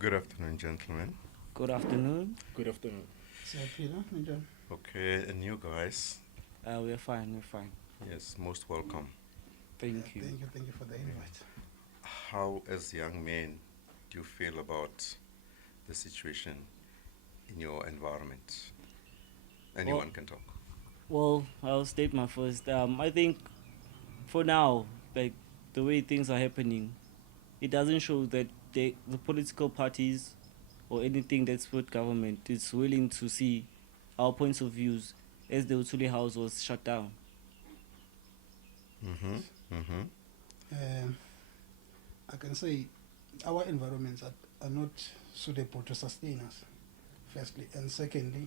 Good afternoon, gentlemen. Good afternoon. Good afternoon. Siyaphila njani? Okay, and you guys, We're fine. We're fine. yes, most welcome. Thank you. Thank you for the invite. How, as young men, do you feel about the situation in your environment? Anyone can talk. Well, I'll state my first. I think for now, like the way things are happening, it doesn't show that the political parties or anything that's with government is willing to see our points of views as the Utuli House was shut down. Um, I can say our environments are not suitable to sustain us, firstly. And secondly,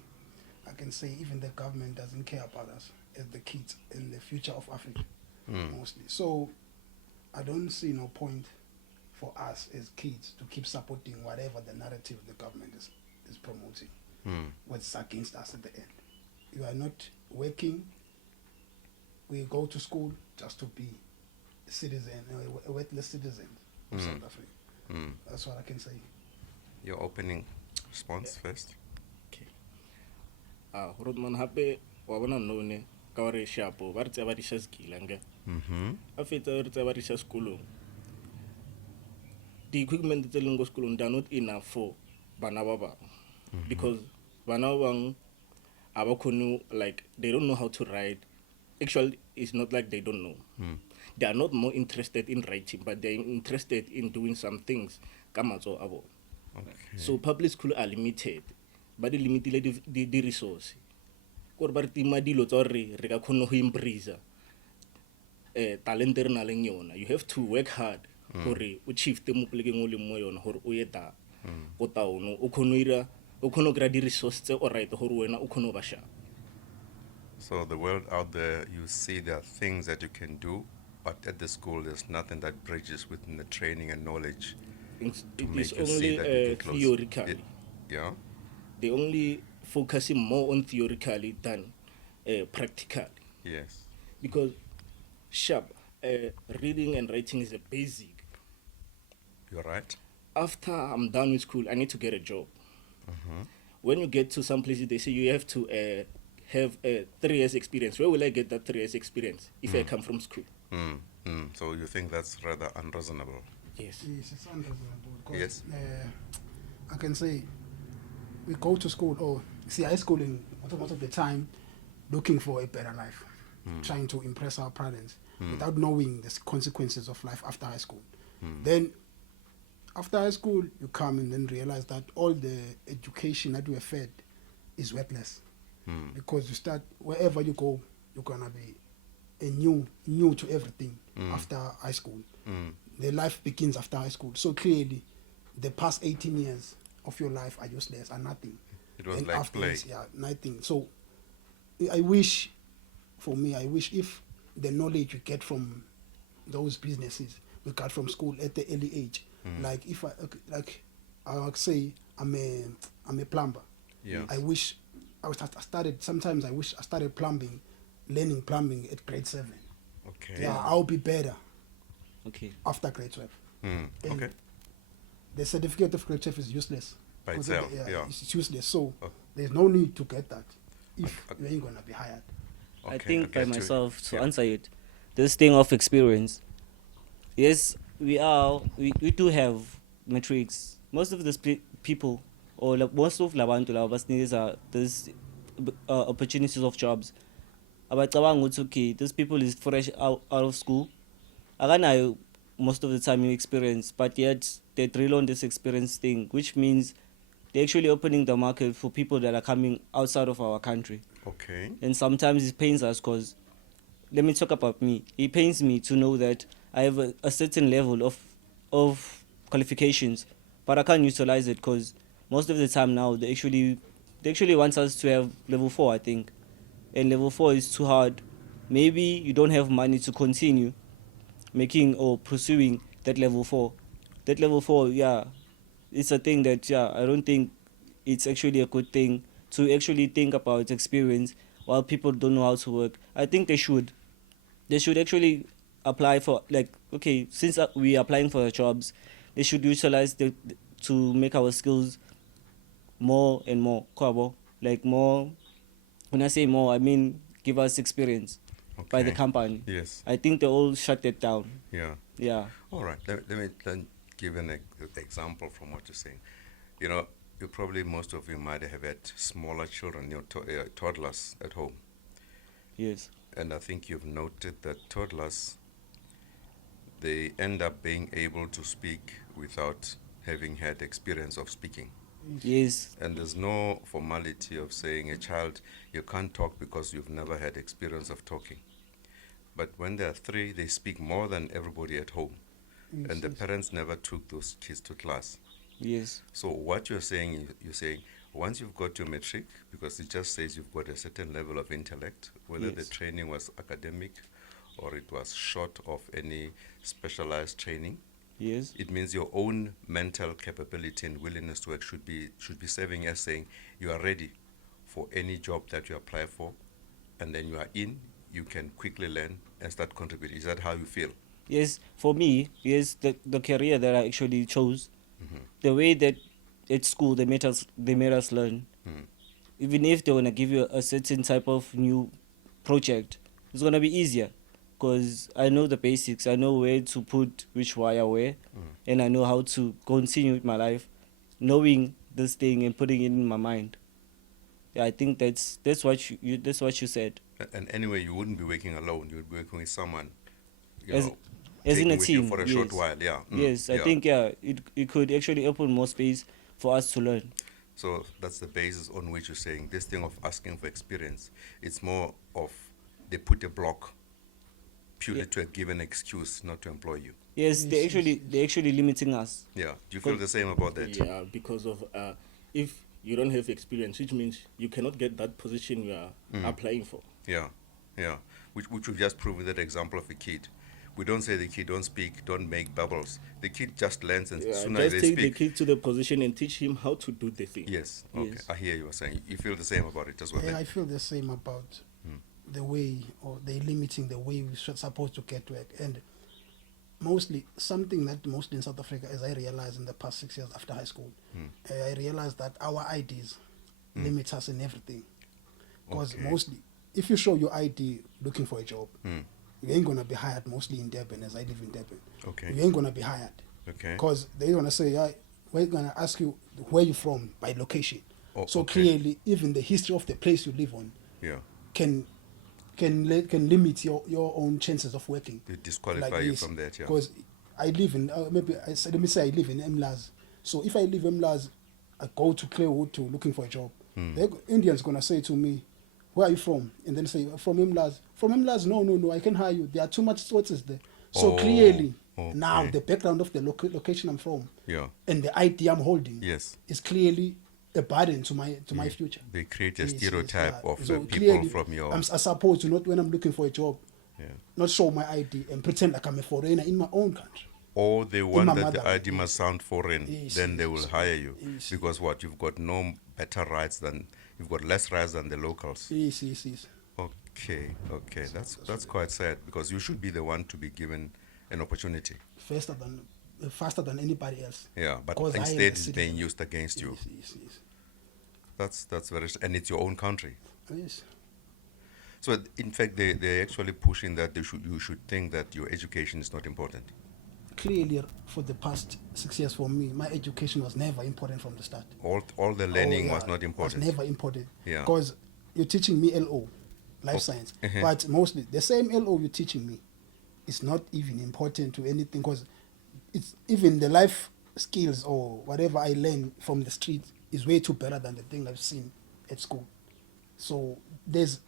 I can say even the government doesn't care about us as the kids and the future of Africa, mostly. So I don't see no point for us as kids to keep supporting whatever the narrative the government is promoting, what's against us at the end. You are not working. We go to school just to be a citizen, a worthless citizen of South Africa. That's what I can say. Your opening response first. Rodman hape wa bona none ka gore shapo ba re tse ba di sha skila nge. A fetsa re tse ba di sha sekolong. The equipment tse leng go sekolong they are not enough for bana ba bang because bana ba bang a ba khone like they don't know how to write. Actually, it's not like they don't know. They are not more interested in writing, but they're interested in doing some things. Kamatso abo. Okay. So public school are limited, but they limited the resource. Kore ba re tima dilo tsa gore re ka khona go improve talent re na leng yona. You have to work hard gore o shift mo polekeng o le mo yona gore o ye ta o taono o khono ira di resource tse o right gore wena o khono ba sha. So the world out there, you see there are things that you can do, but at the school there's nothing that bridges within the training and knowledge It to is make you see only that you can close. theoretically. Yeah. They only focusing more on theoretically than practically. Yes. Because sharp reading and writing is a basic. You're right. After I'm done with school, I need to get a job. When you get to some places, they say you have to have 3 years experience. Where will I get that 3 years experience if I come from school? So you think that's rather unreasonable? Yes. Yes, it's unreasonable. Because, Yes. I can say we go to school or see high schooling most of the time looking for a better life, trying to impress our parents without knowing the consequences of life after high school. Then after high school, you come and then realize that all the education that you were fed is worthless because you start wherever you go, you're gonna be a new to everything after high school. The life begins after high school. So clearly, the past 18 years of your life are useless, are nothing. It was And like afterwards, play. yeah, nothing. So I wish if the knowledge you get from those businesses we got from school at the early age, like if I would say I'm a plumber. Yeah. I wish sometimes I wish I started learning plumbing at grade 7. Okay. Yeah, I'll be better Okay. after grade 12. And Okay. the certificate of grade 12 is useless. By 'Cause itself, yeah. It's useless. So Oh. there's no need to get that if Okay. you ain't gonna be hired. I Okay, think by okay, myself to yeah. answer it, this thing of experience. Yes, we do have metrics. Most of the people or most of labantu laba basinikeza there's opportunities of jobs. Abacabanga ukuthi okay, these people is fresh out of school. Akanayo most of the time you experience, but yet they drill on this experience thing, which means they're actually opening the market for people that are coming outside of our country. Okay. And sometimes it pains us because, let me talk about me. It pains me to know that I have a certain level of qualifications, but I can't utilize it because most of the time now they actually want us to have level 4, I think, and level 4 is too hard. Maybe you don't have money to continue making or pursuing that level 4. That level 4, yeah, it's a thing that I don't think it's actually a good thing to actually think about experience while people don't know how to work. I think they should actually apply for, like, okay, since we are applying for jobs, they should utilize the to make our skills more and more, kwabo, like more. When I say more, I mean give us experience by the Okay. company. Yes. I think they all shut that down. Yeah. Yeah. All right. Let me then give an example from what you're saying. You know, you probably, most of you might have had smaller children, toddlers at home. Yes. And I think you've noted that toddlers, they end up being able to speak without having had experience of speaking. Yes. And there's no formality of saying a child, you can't talk because you've never had experience of talking. But when they're 3, they speak more than everybody at home. Yes, And the yes. parents never took those kids to class. Yes. So what you're saying, once you've got your matric, because it just says you've got a certain level of intellect, whether the Yes. training was academic or it was short of any specialized training, Yes. it means your own mental capability and willingness to work should be serving as saying you are ready for any job that you apply for, and then you are in, you can quickly learn and start contributing. Is that how you feel? Yes. For me, yes, the career that I actually chose, Mhm. the way that at school they made us learn. Mhm. Even if they wanna give you a certain type of new project, it's gonna be easier, because I know the basics. I know where to put which wire where, and I know how to continue with my life, knowing this thing and putting it in my mind. Yeah, I think that's what you said. And anyway, you wouldn't be working alone. You would be working with someone, you As- know, As in taking a with you team, for a yes. short while. Yeah. Yes, I yeah. think it could actually open more space for us to learn. So that's the basis on which you're saying this thing of asking for experience. It's more of they put a block purely Yeah. to a given excuse not to employ you. Yes, Yes, they're actually limiting us. Yeah. Do you feel the same about that? Yeah, because of if you don't have experience, which means you cannot get that position you are applying for. Yeah. Yeah. Which we've just proven that example of a kid. We don't say the kid don't speak, don't make bubbles. The kid just learns, and Yeah, soon as just they take the speak. kid to the position and teach him how to do the thing. Yes. Okay. Yes. I hear you were saying. You feel the same about it as well. Yeah, then? I feel the same about the way, or they limiting the way we should supposed to get work. And mostly something that mostly in South Africa, as I realized in the past 6 years after high school, I realized that our IDs limit us in everything. Because Okay. mostly, if you show your ID looking for a job, Mm. you ain't gonna be hired mostly in Durban, as I live in Durban. Okay. You ain't gonna be hired. Okay. Because they're gonna say, we're gonna ask you where you from by location. Oh, So okay. clearly, even the history of the place you live on Yeah. can limit your own chances of working. They disqualify you from that. Yeah. Because I live in let me say I live in Mlas. So if I live in Mlas, I go to Clearwood to looking for a job. The Indians gonna say to me, "Where are you from?" And then say, "From Mlas." From Mlas, no, I can hire you. There are too much sources there. So Oh, clearly, now okay. the background of the location I'm from Yeah. and the ID I'm holding Yes. is clearly a burden to my future. They create a Yes, yes, stereotype yeah. of So the people clearly, from your. I'm supposed to not, when I'm looking for a job, Yeah. not show my ID and pretend like I'm a foreigner in my own country. Or they want my that the motherland, ID must sound foreign, Yes, then they yes, will so- hire you. yes. Because what? You've got no better rights than, you've got less rights than the locals. Yes. Okay. That's quite sad, because you should be the one to be given an opportunity. Faster than anybody else. Yeah, but 'Cause I am instead a it's being citizen. used against you. Yes. That's very, and it's your own country. Yes. So in fact, they're actually pushing that you should think that your education is not important. Clearly, for the past 6 years for me, my education was never important from the start. All the learning was yeah, not important. Was never important. Yeah. Because you're teaching me LO, life science, uh-huh. but mostly the same LO you're teaching me is not even important to anything, because it's even the life skills or whatever I learn from the street is way too better than the thing I've seen at school. So as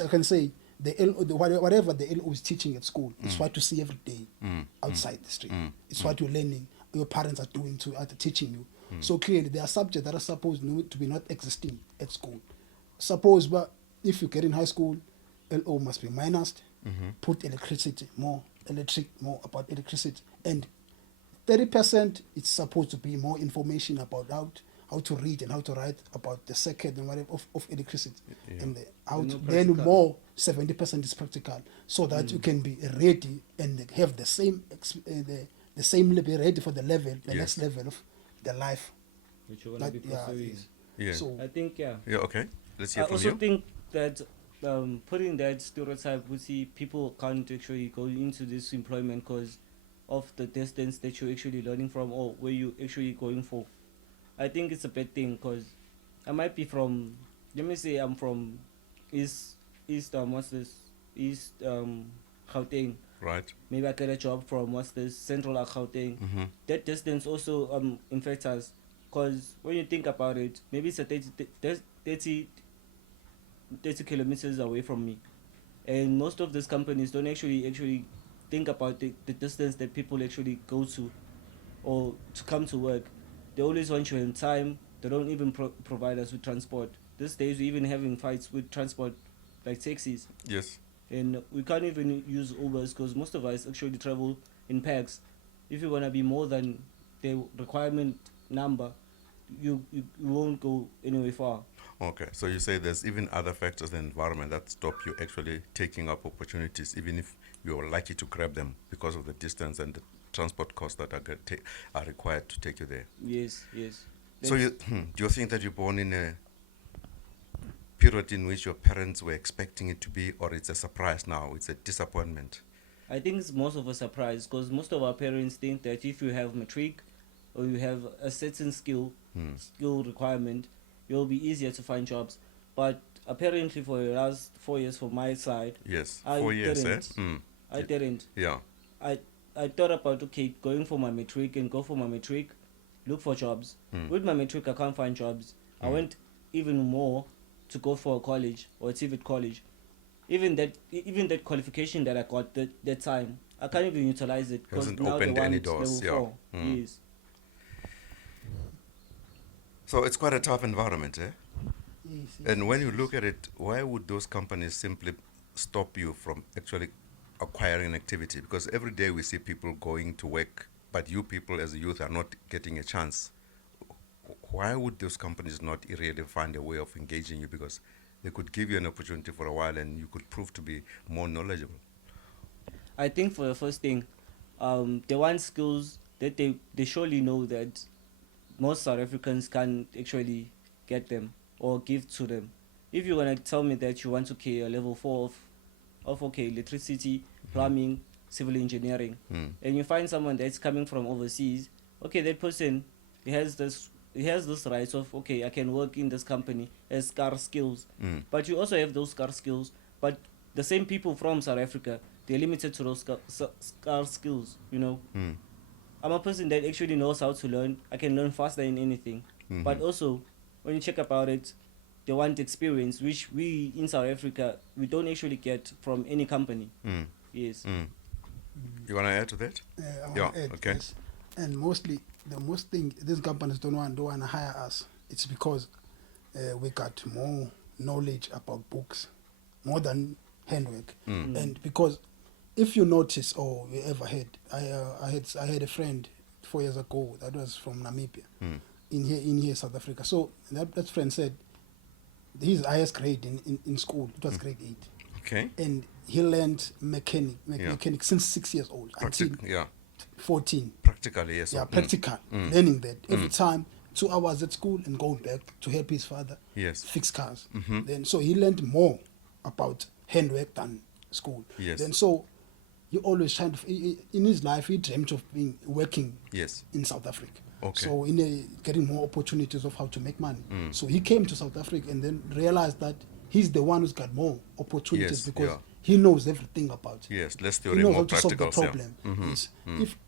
I can say, whatever the LO is teaching at school is what you see every day outside the street. It's what you're learning, your parents are doing are teaching you. So clearly there are subjects that are supposed to be not existing at school. Suppose, but if you get in high school, LO must be minused, put electric more about electricity, and 30% it's supposed to be more information about how to read and how to write about the circuit and whatever of electricity, and then more 70% is practical, so that you can be ready and have the same be ready for the Yes. next level of the life. Which you're gonna be pursuing. yes. Yeah. So I think yeah. Yeah, okay. Let's I hear from also you. think that putting that stereotype, we see people can't actually go into this employment because of the distance that you're actually learning from or where you're actually going for. I think it's a bad thing because I might be from, let me say I'm from East what's this, East Gauteng. Right. Maybe I get a job from what's this, Central Gauteng. Mm-hmm. That distance also infects us because when you think about it, maybe it's a 30 kilometers away from me, and most of these companies don't actually think about the distance that people actually go to or to come to work. They always want you in time. They don't even provide us with transport. These days we're even having fights with transport like taxis, Yes. and we can't even use Ubers because most of us actually travel in packs. If you want to be more than the requirement number, you won't go anywhere far. Okay. So you say there's even other factors than environment that stop you actually taking up opportunities, even if you're lucky to grab them because of the distance and the transport costs that are required to take you there. Yes. So do you think that you're born in a period in which your parents were expecting it to be, or it's a surprise now, it's a disappointment? I think it's most of a surprise because most of our parents think that if you have matric or you have a certain skill requirement, you'll be easier to find jobs. But apparently for the last 4 years from my side, Yes. I 4 years, didn't. I didn't. Yeah. I thought about, okay, going for my matric and go for my matric, look for jobs. With my matric, I can't find jobs. I went even more to go for a college or a TVET college. Even that qualification that I got that time, I can't even utilize it because Hasn't now they opened any want doors, level yeah. 4. Yes. So it's quite a tough environment, eh? yes, And when you look at it, why would those companies simply stop you from actually acquiring activity? Because every day we see people going to work, but you people as a youth are not getting a chance. Why would those companies not really find a way of engaging you? Because they could give you an opportunity for a while and you could prove to be more knowledgeable. I think for the first thing, they want skills that they surely know that most South Africans can't actually get them or give to them. If you're gonna tell me that you want to carry a level 4 of electricity, plumbing, civil engineering, and you find someone that's coming from overseas, okay, that person he has this rights of, okay, I can work in this company as scarce skills, but you also have those scarce skills, but the same people from South Africa, they're limited to those scarce skills, you know. I'm a person that actually knows how to learn. I can learn faster in anything. But also, when you check about it, they want experience, which we in South Africa, we don't actually get from any company. Yes. You want to add to that? I want Yeah, to add, okay. yes. And mostly, the most thing these companies don't want to hire us. It's because we got more knowledge about books, more than handwork, and because if you notice or you ever had, I had a friend 4 years ago that was from Namibia, in here South Africa. So that friend said his highest grade in school it was grade 8. Okay. And he learned mechanic since 6 years old until 14. Practically, yes. Yeah, practical. Learning that every time, 2 hours at school and going back to help his father Yes. fix cars. Then so he learned more about handwork than school. Yes. Then so he always tried in his life he dreamt of working Yes. in South Africa. Okay. So getting more opportunities of how to make money. So he came to South Africa and then realized that he's the one who's got more opportunities Yes, because yeah. he knows everything about it. Yes, less He theory, knows more how to solve the practical. problem. Yes.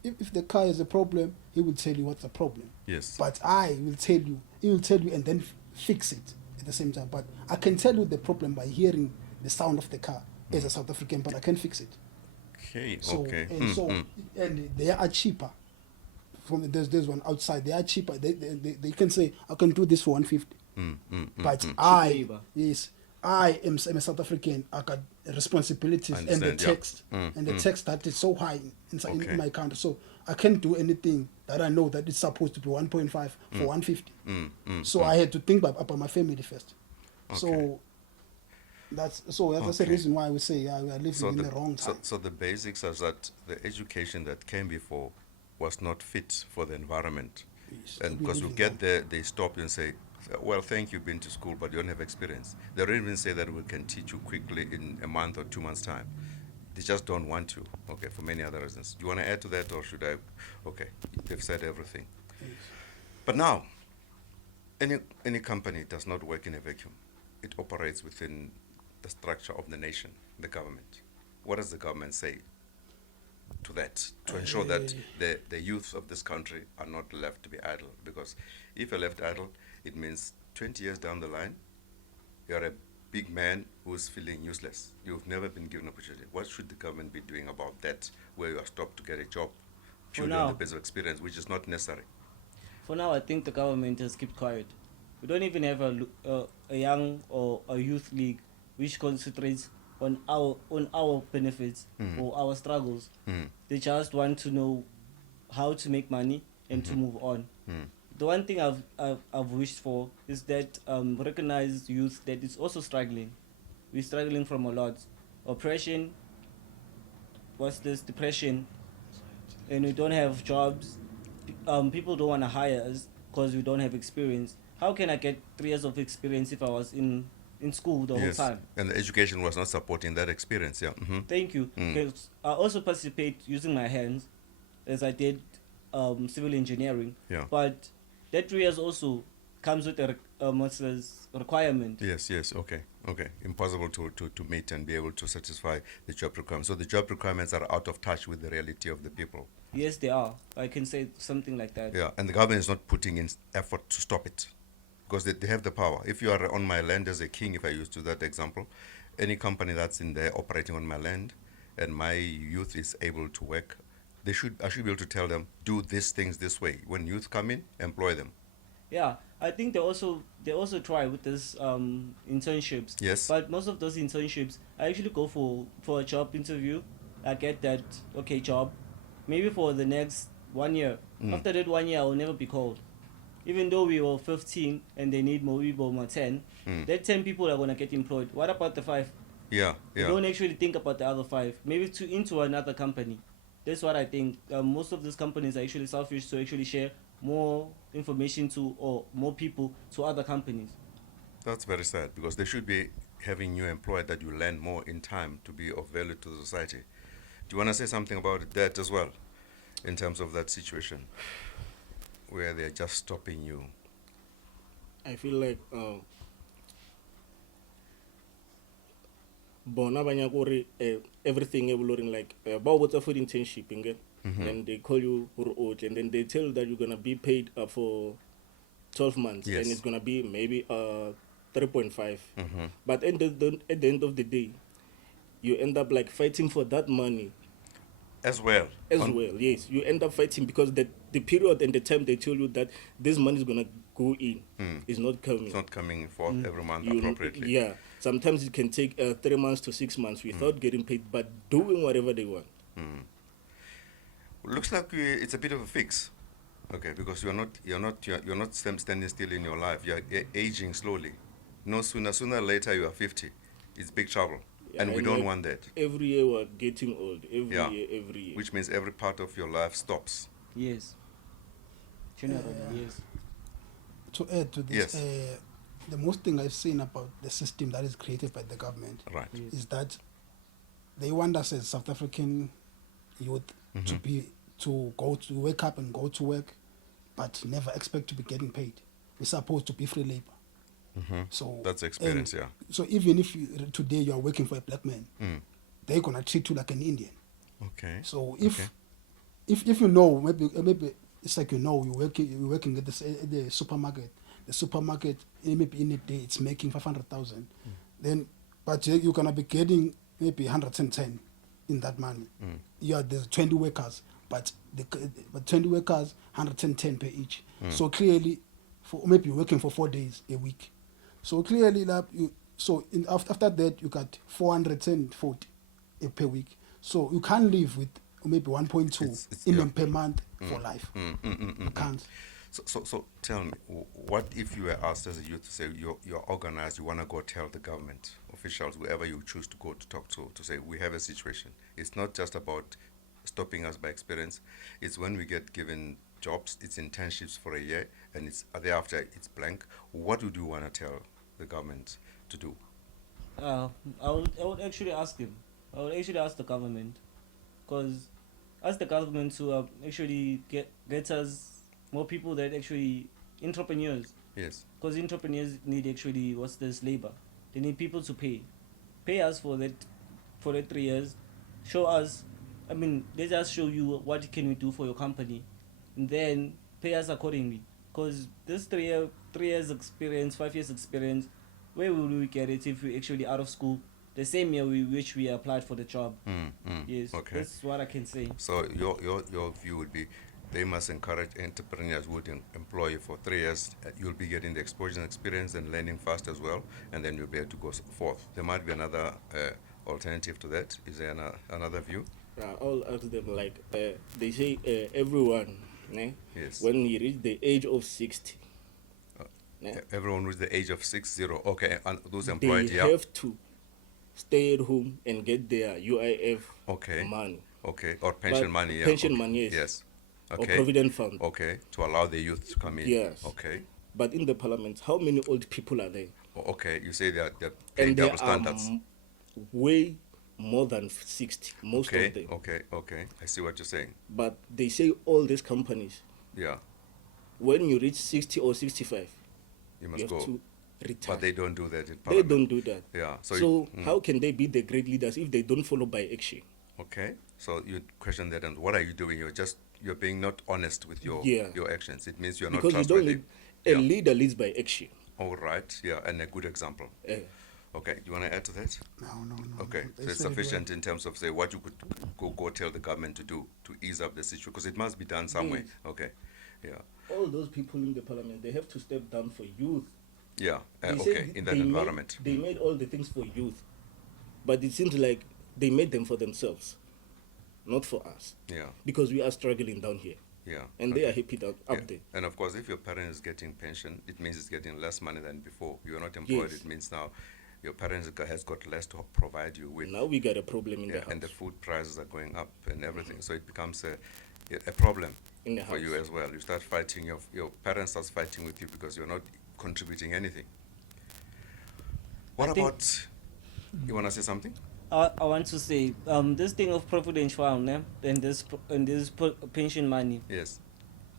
If the car is a problem, he will tell you what's the problem. Yes. But he will tell you and then fix it at the same time. But I can tell you the problem by hearing the sound of the car as a South African, but I can fix it. Okay. So Okay. and they are cheaper. There's one outside. They are cheaper. They can say I can do this for 150. But I am a South African. I got responsibilities and the Understand, yeah. text and the text that is so high Okay. in my country. So I can't do anything that I know that it's supposed to be 1.5 for 150. So I had to think about my family first. So that's the reason why we say we are living in the wrong time. So the basics is that the education that came before was not fit for the environment. Yes, And I because you believe in get that. there, they stop you and say, well, thank you, been to school, but you don't have experience. They don't even say that we can teach you quickly in a month or 2 months' time. They just don't want to, okay, for many other reasons. Do you want to add to that, or should I? Okay, they've said everything. Yes. But now, any company does not work in a vacuum. It operates within the structure of the nation, the government. What does the government say to that to ensure that the youth of this country are not left to be idle? Because if you're left idle, it means 20 years down the line, you're a big man who's feeling useless. You've never been given opportunity. What should the government be doing about that, where you are stopped to get a job purely on the now- basis of experience, which is not necessary? For now, I think the government has kept quiet. We don't even have a young or a youth league which concentrates on our benefits or our struggles. Mm. They just want to know how to make money and to move on. Mm. The one thing I've wished for is that recognize youth that is also struggling. We're struggling from a lot. Oppression, what's this, depression, and we don't have jobs. People don't want to hire us because we don't have experience. How can I get 3 years of experience if I was in school the whole time? And the education was not supporting that experience, yeah. Mm-hmm. Thank you. Mm. 'Cause I also participate using my hands as I did civil engineering. Yeah. But that 3 years also comes with a requirement. Yes, okay. Impossible to meet and be able to satisfy the job requirements. So the job requirements are out of touch with the reality of the people. Yes, they are. I can say something like that. Yeah, and the government is not putting in effort to stop it because they have the power. If you are on my land as a king, if I use to that example, any company that's in there operating on my land and my youth is able to work, I should be able to tell them, do these things this way. When youth come in, employ them. Yeah, I think they also try with this internships. Yes. But most of those internships, I actually go for a job interview. I get that job, maybe for the next 1 year. After that 1 year, I will never be called. Even though we were 15 and they need more people, more 10, that 10 people are gonna get employed. What about the 5? Yeah. They don't actually think about the other 5. Maybe into another company. That's what I think. Most of these companies are actually selfish to actually share more information to or more people to other companies. That's very sad because they should be having you employed that you learn more in time to be of value to the society. Do you want to say something about that as well, in terms of that situation where they're just stopping you? I feel like bona banya gore everything evoluting like ba what's for internship and they call you and then they tell you that you're gonna be paid for 12 months Yes. and it's gonna be maybe 3.5 Mm-hmm. but at the end of the day you end up like fighting for that money As well. as well. Yes, you end up fighting because the period and the time they tell you that this money is gonna go in is not coming. It's not coming forth every month You- appropriately. Yeah, sometimes it can take 3 months to 6 months without getting paid, but doing whatever they want. Looks like it's a bit of a fix, okay? Because you're not standing still in your life. You're aging slowly. No sooner or later you are 50. It's big trouble, and we And don't like want that. Every year we're getting old. Every Yeah. year. Which means every part of your life stops. Yes. Generally, yes. To add to this, Yes. the most thing I've seen about the system that is created by the government Right. Yes. is that they want us as South African youth to wake up and go to work, but never expect to be getting paid. We're supposed to be free labor. So That's experience, and yeah. So even if today you are working for a black man, they're gonna treat you like an Indian. Okay. So if Okay. if you know maybe it's like you're working at the supermarket. The supermarket maybe in a day it's making 500,000. Then but you're gonna be getting maybe 110 in that money. Yeah, there's 20 workers, but 20 workers 110 per each. So clearly, for maybe you're working for 4 days a week. So clearly, like after that you got 440 per week. So you can't live with maybe 1.2 It's- in yeah. per month for life. You can't. So tell me, what if you were asked as a youth to say you're organized, you want to go tell the government officials, whoever you choose to go to talk to say we have a situation. It's not just about stopping us by experience. It's when we get given jobs, it's internships for a year, and it's thereafter it's blank. What would you want to tell the government to do? I would actually ask him. I would actually ask the government, because ask the government to actually get us more people that actually entrepreneurs, Yes. because entrepreneurs need actually what's this labor. They need people to pay us for that 3 years. Show us. I mean, let us show you what can we do for your company, and then pay us accordingly. Because this 3 years experience, 5 years experience, where will we get it if we actually out of school the same year which we applied for the job? Yes, Okay. that's what I can say. So your view would be they must encourage entrepreneurs would employ you for 3 years. You'll be getting the exposure and experience and learning fast as well, and then you'll be able to go forth. There might be another alternative to that. Is there another view? I'll ask them like they say everyone, Yes. when you reach the age of 60, Everyone with the age of 60. Okay, and those they employed here. have to stay at home and get their UIF Okay. money Okay, or pension But money. Yeah. pension okay. money, yes. Yes. or Okay. provident fund. Okay, to allow the youth to come in. Yes. Okay. But in the parliament, how many old people are there? Okay, you say they're paying And they double are standards. way more than 60, most Okay, of them. okay. I see what you're saying. But they say all these companies, Yeah, when you reach 60 or 65, you you must have go. to retire. But they don't do that in They parliament. don't do that. Yeah. So, how can they be the great leaders if they don't follow by action? Okay. So you question that, and what are you doing? You're being not honest with your Yeah. your actions. It means you're Because not you don't trustworthy. need a Yeah. leader leads by action. All right. Yeah, and a good example. Okay. Do you want to add to that? No. Okay, They so it's said it sufficient in terms of say what you could go tell the government to do to ease up the situation because it must be done somewhere. Yes. Okay, yeah, All those people in the parliament, they have to step down for youth. yeah. They Okay, said in that they environment. They made all the things for youth, but it seems like they made them for themselves, not for us, Yeah, because we are struggling down here, yeah. and they are happy that Yeah. up there. And of course, if your parent is getting pension, it means it's getting less money than before. You're not employed. Yes. It means now your parents has got less to provide you with. Now we got a problem in the Yeah, house. and the food prices are going up and everything, so it becomes a problem In the for you house. as well. You start fighting your parents starts fighting with you because you're not contributing anything. What I think- about? You want to say something? I want to say this thing of provident fund and this pension money. Yes.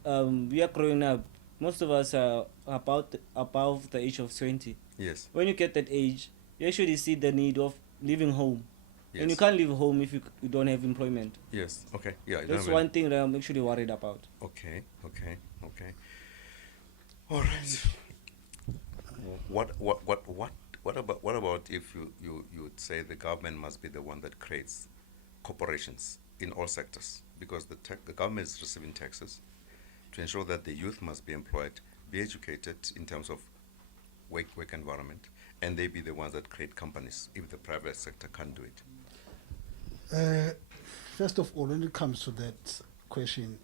We are growing up. Most of us are about above the age of 20. Yes. When you get that age, you actually see the need of leaving home, Yes. and you can't leave home if you don't have employment. Yes. Okay. Yeah. you That's don't have one thing that I'm actually worried about. Okay. All right. What about if you would say the government must be the one that creates corporations in all sectors because the government is receiving taxes to ensure that the youth must be employed, be educated in terms of work environment, and they be the ones that create companies if the private sector can't do it. First of all, when it comes to that question,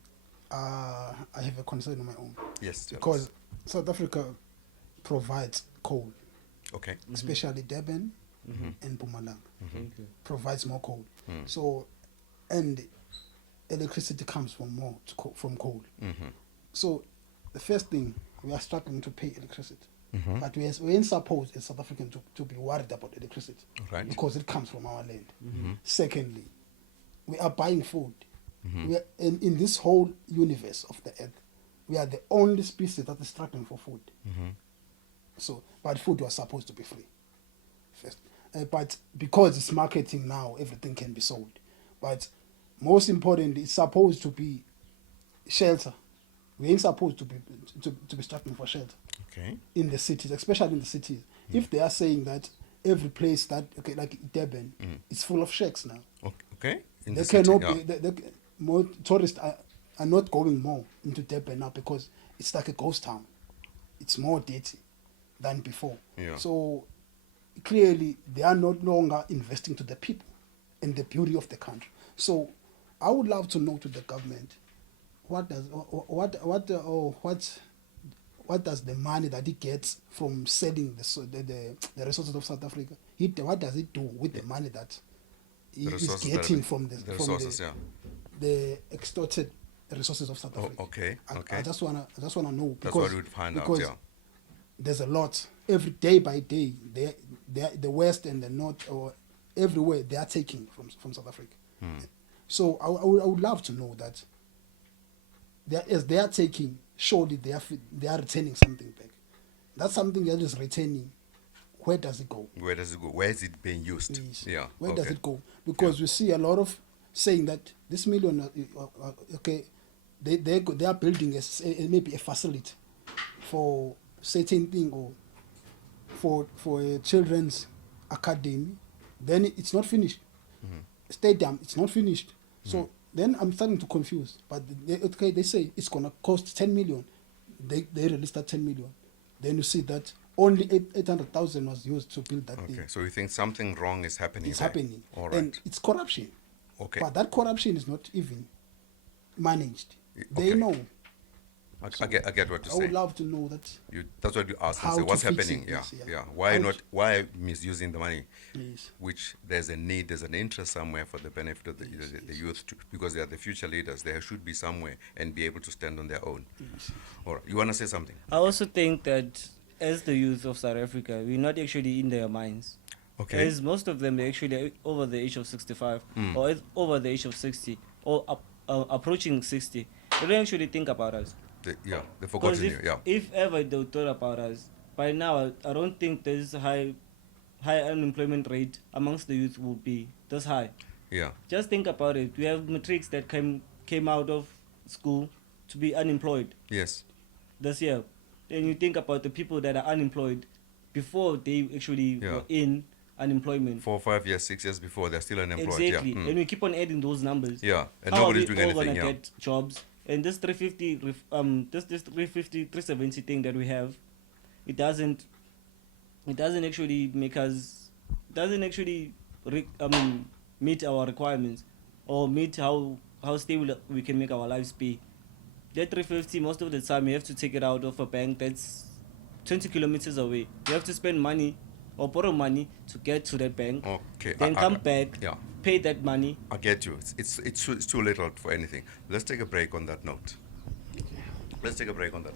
I have a concern of my own Yes. tell us. because South Africa provides coal, Okay. especially Durban and Mpumalanga. Thank you. Provides more coal. So, and electricity comes from from coal. So, the first thing, we are struggling to pay electricity. But we ain't supposed as South Africans to be worried about electricity Right. because it comes from our land. Secondly, we are buying food. We are in this whole universe of the earth, we are the only species that is struggling for food. So, but food was supposed to be free first. But because it's marketing now, everything can be sold. But most importantly, it's supposed to be shelter. We ain't supposed to be struggling for shelter Okay. in the cities, especially in the cities. If they are saying that every place that like Durban, it's full of shacks now. Okay. In They the city, cannot yeah. be. More tourists are not going more into Durban now because it's like a ghost town. It's more dirty than before. Yeah. So clearly they are no longer investing to the people and the beauty of the country. So I would love to know to the government what does the money that he gets from selling the resources of South Africa? What does it do with the money that he The is resources that getting have from been- the resources, yeah. the extorted resources of South Oh, Africa. okay, okay. I just wanna know That's because what we'd find out, because yeah. there's a lot every day by day. The West and the North or everywhere they are taking from South Africa. So I would love to know that as they are taking, surely they are returning something back. That's something that is returning. Where does it go? Where does it go? Where is it being used? Please. Yeah. Where okay. does it go? Because we see a lot of saying that this million, okay, they are building maybe a facility for certain thing or for a children's academy, then it's not finished. Stadium, it's not finished. So then I'm starting to confuse. But they say it's gonna cost 10 million. They released that 10 million. Then you see that only 800,000 was used to build that thing. Okay, so you think something wrong is happening It's there? happening. All right. And it's corruption. Okay. But that corruption is not even managed. They Okay. know. I get what you're I would saying. love to know that. That's what you asked. How Say, what's to fix happening? it, Yeah, yes, yeah. yeah. Why How not? to- Why misusing the money? Yes. Which there's a need, there's an interest somewhere for the benefit of the youth, because they are the future leaders. They should be somewhere and be able to stand on their own. Yes. All right. You want to say something? I also think that as the youth of South Africa, we're not actually in their minds. Okay. As most of them, they're actually over the age of 65 or over the age of 60 or approaching 60. They don't actually think about us. They've Because forgotten you. Yeah. if ever they thought about us, by now I don't think this high unemployment rate amongst the youth will be this high. Yeah. Just think about it. We have matrics that came out of school to be unemployed Yes. this year. Then you think about the people that are unemployed before they actually Yeah. were in unemployment. 4, 5 years, 6 years before, they're still unemployed. Exactly. Yeah. And we keep on adding those numbers. Yeah. And How nobody's are we doing all anything. gonna Yeah. get jobs? And this 350, this 350, 370 thing that we have, it doesn't actually make us, meet our requirements or meet how stable we can make our lives be. That 350, most of the time you have to take it out of a bank that's 20 kilometers away. You have to spend money or borrow money to get to that bank. Okay. Then come back, Yeah. pay that money. I get you. It's too little for anything. Let's take a break on that note. Let's take a break on that.